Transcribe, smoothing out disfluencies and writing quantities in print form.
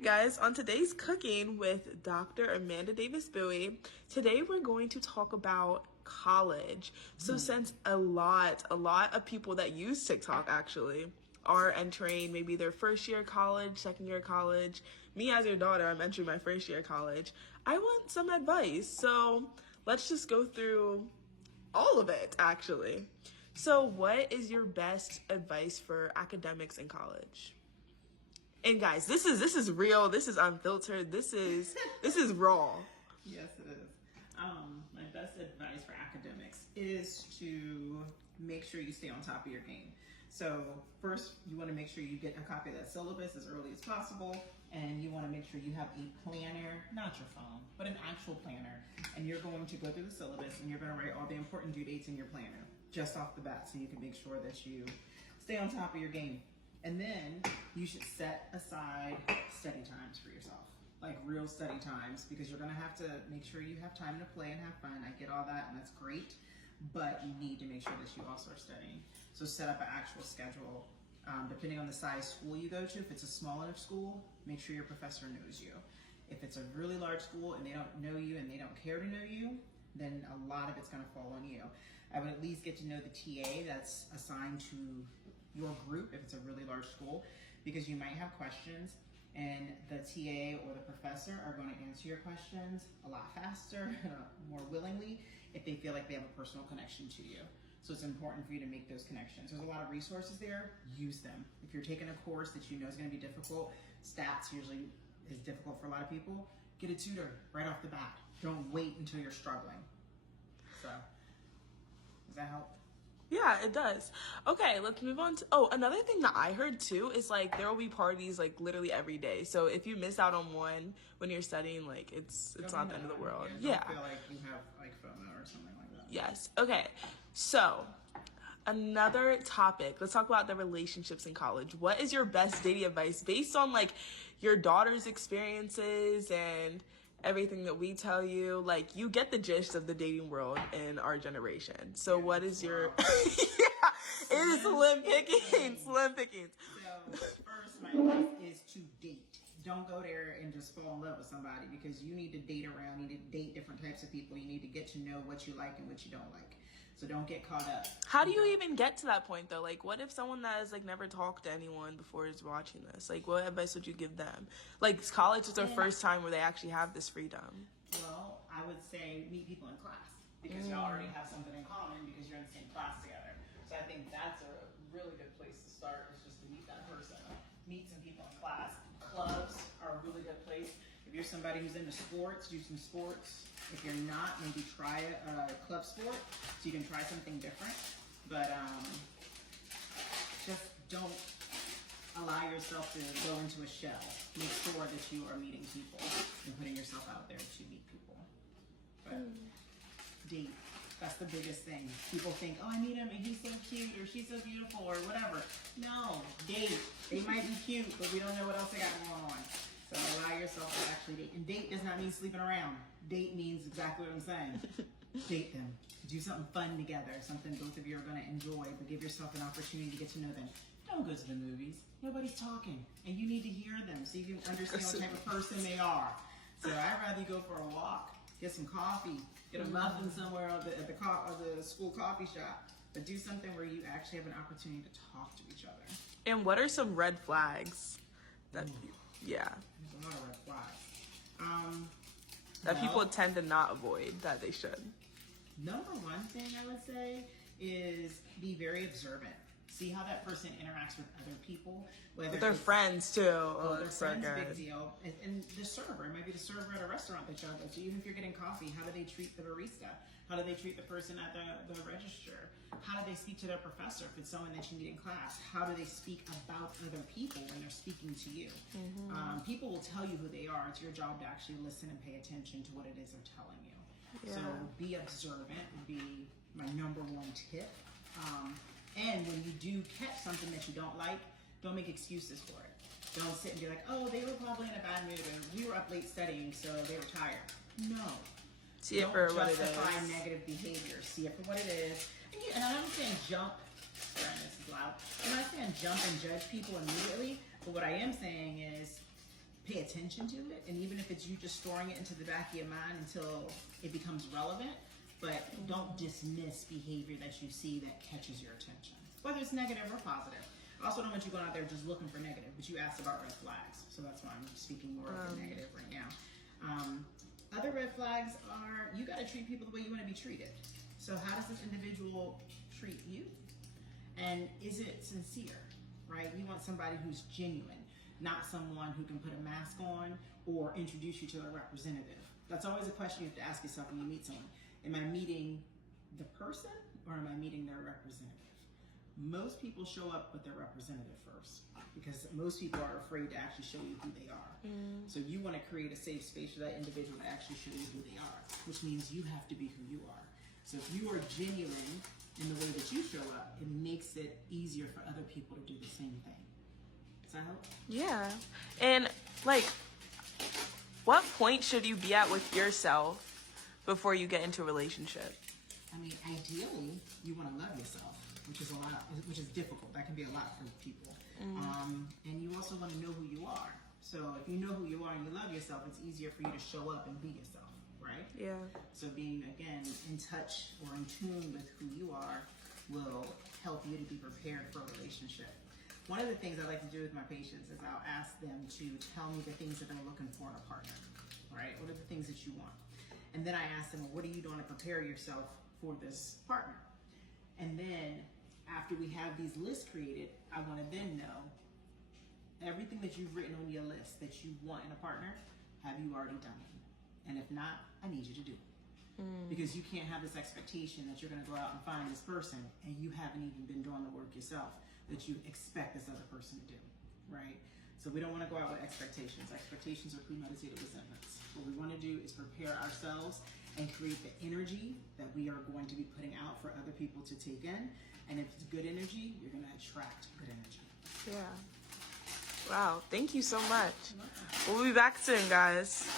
right, guys, on today's Cooking with Dr. Amanda Davis Bowie, today we're going to talk about college. So since a lot of people that use TikTok actually are entering maybe their first year of college, second year of college, me as your daughter, I'm entering my first year of college, I want some advice. So let's just go through all of it, actually. So what is your best advice for academics in college? And guys, this is real. This is unfiltered. This is raw. Yes, it is. My best advice for academics is to make sure you stay on top of your game. So first, you want to make sure you get a copy of that syllabus as early as possible, and you want to make sure you have a planner, not your phone, but an actual planner. And you're going to go through the syllabus, and you're going to write all the important due dates in your planner just off the bat, so you can make sure that you stay on top of your game. And then you should set aside study times for yourself, like real study times, because you're gonna have to make sure you have time to play and have fun. I get all that, and that's great, but you need to make sure that you also are studying. So set up an actual schedule. Depending on the size school you go to, if it's a small enough school, make sure your professor knows you. If it's a really large school and they don't know you and they don't care to know you, then a lot of it's gonna fall on you. I would at least get to know the TA that's assigned to your group if it's a really large school, because you might have questions and the TA or the professor are going to answer your questions a lot faster, more willingly, if they feel like they have a personal connection to you. So it's important for you to make those connections. There's a lot of resources there, use them. If you're taking a course that you know is going to be difficult, stats usually is difficult for a lot of people, get a tutor right off the bat. Don't wait until you're struggling. So, does that help? Yeah, it does. Okay, let's move on to, another thing that I heard too is like there will be parties like literally every day. So if you miss out on one when you're studying, like it's not the end of the world. Yeah. Don't feel like you have like FOMO or something like that. Yes. Okay. So another topic. Let's talk about the relationships in college. What is your best dating advice based on like your daughter's experiences and everything that we tell you? Like, you get the gist of the dating world in our generation. So what is your yeah, it is slim pickings. So first, my advice is to date. Don't go there and just fall in love with somebody, because you need to date around. You need to date different types of people. You need to get to know what you like and what you don't like. So don't get caught up. How do you even get to that point though? Like, what if someone that has like never talked to anyone before is watching this? Like, what advice would you give them? Like, college is their first time where they actually have this freedom. Well, I would say meet people in class, because you already have something in common because you're in the same class together. So I think that's a really good place to start, is just to meet that person. Meet some people in class. Clubs are a really good place. If you're somebody who's into sports, do some sports. If you're not, maybe try a club sport so you can try something different. But just don't allow yourself to go into a shell. Make sure that you are meeting people and putting yourself out there to meet people. But date. That's the biggest thing. People think, oh, I meet him and he's so cute or she's so beautiful or whatever. No, date. They might be cute, but we don't know what else they got going on. So allow yourself to actually date. And date does not mean sleeping around. Date means exactly what I'm saying. Date them. Do something fun together, something both of you are going to enjoy, but give yourself an opportunity to get to know them. Don't go to the movies. Nobody's talking, and you need to hear them so you can understand what type of person they are. So I'd rather you go for a walk, get some coffee, get a muffin somewhere at the school coffee shop, but do something where you actually have an opportunity to talk to each other. And what are some red flags that yeah, there's a lot of red flags that people tend to not avoid that they should? Number one thing I would say is be very observant. See how that person interacts with other people. Whether with their friends too. Their It's friends, so good. big deal. And the server, it might be the server at a restaurant that you go to. Even if you're getting coffee, how do they treat the barista? How do they treat the person at the register? How do they speak to their professor if it's someone that you meet in class? How do they speak about other people when they're speaking to you? People will tell you who they are. It's your job to actually listen and pay attention to what it is they're telling you. Yeah. So be observant would be my number one tip. And when you do catch something that you don't like, don't make excuses for it. Don't sit and be like, oh, they were probably in a bad mood and we were up late studying, so they were tired. No. See it for what it is. Don't justify negative behavior. See it for what it is. And I'm not saying jump. Sorry, this is loud. I'm not saying jump and judge people immediately, but what I am saying is pay attention to it, and even if it's you just storing it into the back of your mind until it becomes relevant, but don't dismiss behavior that you see that catches your attention, whether it's negative or positive. I also don't want you going out there just looking for negative, but you asked about red flags, so that's why I'm speaking more of the negative right now. Other red flags are, you got to treat people the way you want to be treated. So how does this individual treat you? And is it sincere, right? You want somebody who's genuine, not someone who can put a mask on or introduce you to a representative. That's always a question you have to ask yourself when you meet someone. Am I meeting the person or am I meeting their representative? Most people show up with their representative first because most people are afraid to actually show you who they are. So you want to create a safe space for that individual to actually show you who they are, which means you have to be who you are. So if you are genuine in the way that you show up, it makes it easier for other people to do the same thing. Does that help? Yeah. And like, what point should you be at with yourself before you get into a relationship? I mean, ideally, you want to love yourself, which is a lot, which is difficult. That can be a lot for people. And you also want to know who you are. So if you know who you are and you love yourself, it's easier for you to show up and be yourself, right? Yeah. So being, again, in touch or in tune with who you are will help you to be prepared for a relationship. One of the things I like to do with my patients is I'll ask them to tell me the things that they're looking for in a partner, right? What are the things that you want? And then I ask them, well, what are you doing to prepare yourself for this partner? And then after we have these lists created, I want to then know everything that you've written on your list that you want in a partner, have you already done it? And if not, I need you to do it. Because you can't have this expectation that you're going to go out and find this person and you haven't even been doing the work yourself that you expect this other person to do, right? So we don't want to go out with expectations. Expectations are premeditated resentments. What we want to do is prepare ourselves and create the energy that we are going to be putting out for other people to take in. And if it's good energy, you're going to attract good energy. Yeah. Wow. Thank you so much. We'll be back soon, guys.